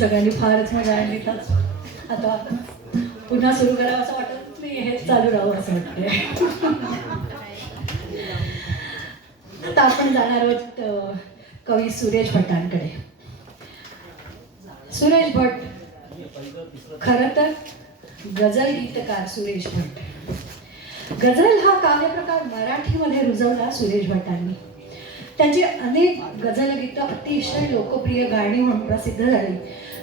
सगळ्यांनी फारच मजा आणली. आता पुन्हा सुरू करावं असं वाटत नाही, हेच चालू राहावं असं वाटतंय. आता आपण जाणार आहोत कवी सुरेश भटांकडे. सुरेश भट खरं तर गझल गीतकार सुरेश भट. गझल हा काव्यप्रकार मराठीमध्ये रुजवला सुरेश भटांनी. त्यांची अनेक गझल गीतं अतिशय लोकप्रिय गाणी म्हणून प्रसिद्ध झाली.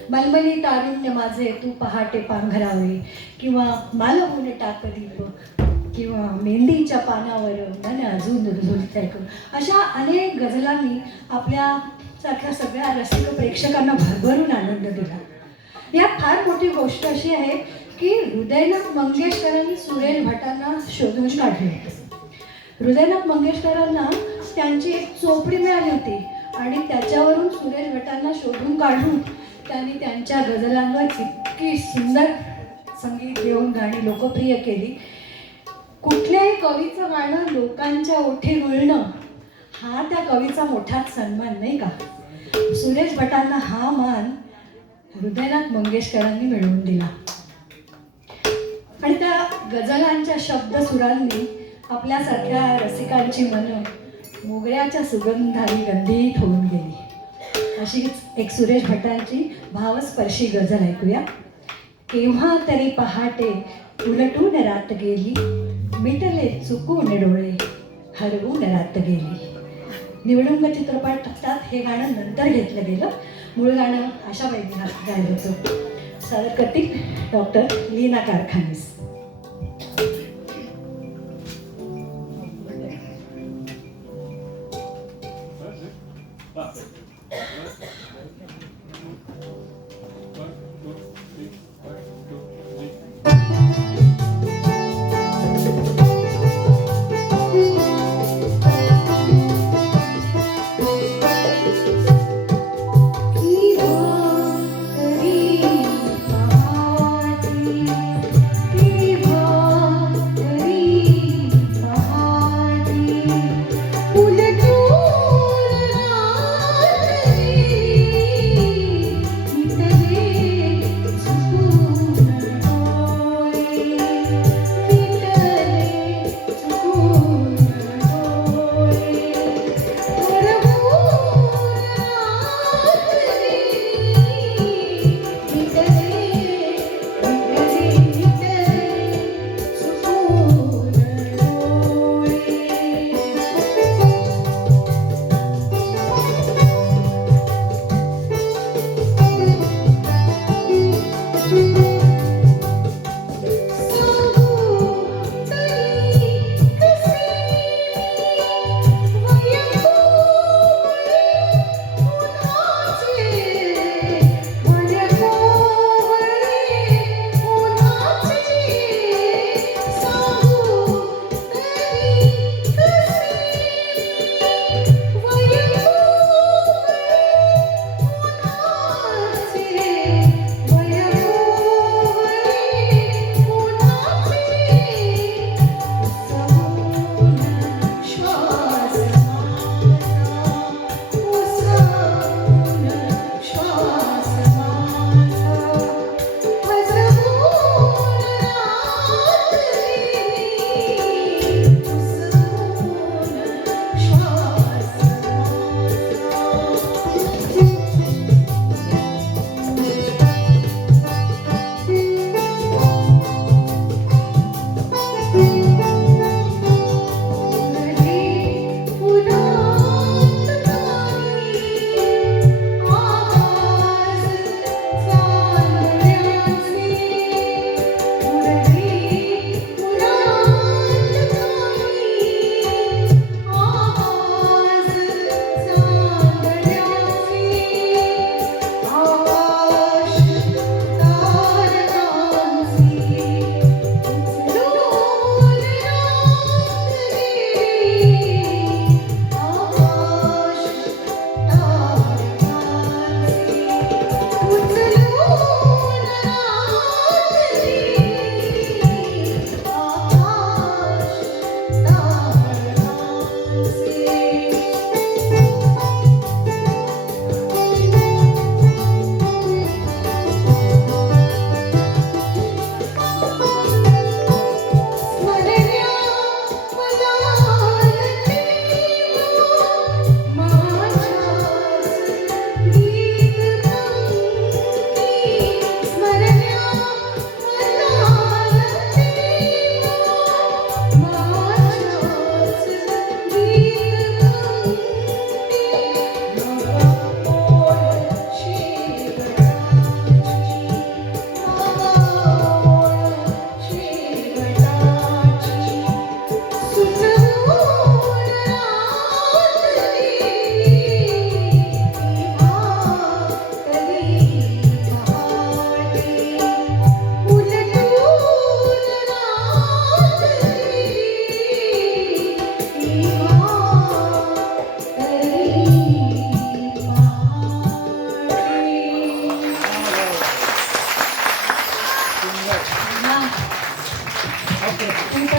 मलमली तारुण्य माझे तू पहाटे पांघरावे, किंवा मालवून टाक दीपक, किंवा मेहंदीच्या पानावर मन अजून झुलतंय, अशा अनेक गझलांनी आपल्यासारख्या सगळ्या रसिक प्रेक्षकांना भरभरून आनंद दिला. यात फार मोठी गोष्ट अशी आहे की हृदयनाथ मंगेशकरांनी सुरेश भटांना शोधून काढले. हृदयनाथ मंगेशकरांना त्यांची एक चोपडी मिळाली होती आणि त्याच्यावरून सुरेश भटांना शोधून काढून त्यांनी त्यांच्या गझलांवर इतकी सुंदर संगीत देऊन गाणी लोकप्रिय केली. कुठल्याही कवीचं गाणं लोकांच्या ओठी रुळणं हा त्या कवीचा मोठाच सन्मान, नाही का? सुरेश भटांना हा मान हृदयनाथ मंगेशकरांनी मिळवून दिला आणि त्या गझलांच्या शब्दसुरांनी आपल्यासारख्या रसिकांची मनं मोगऱ्याच्या सुगंधाने गंधित होऊन गेली. अशीच एक सुरेश भटांची भावस्पर्शी गझल ऐकूया. केव्हा तरी पहाटे उलटून रात गेली, मिटले चुकून डोळे हरवून रात गेली. निवडुंग चित्रपटात हे गाणं नंतर घेतलं गेलं. मूळ गाणं आशाबाई गायलं होतं. सादर करतील डॉक्टर लीना कारखानीस. की हा.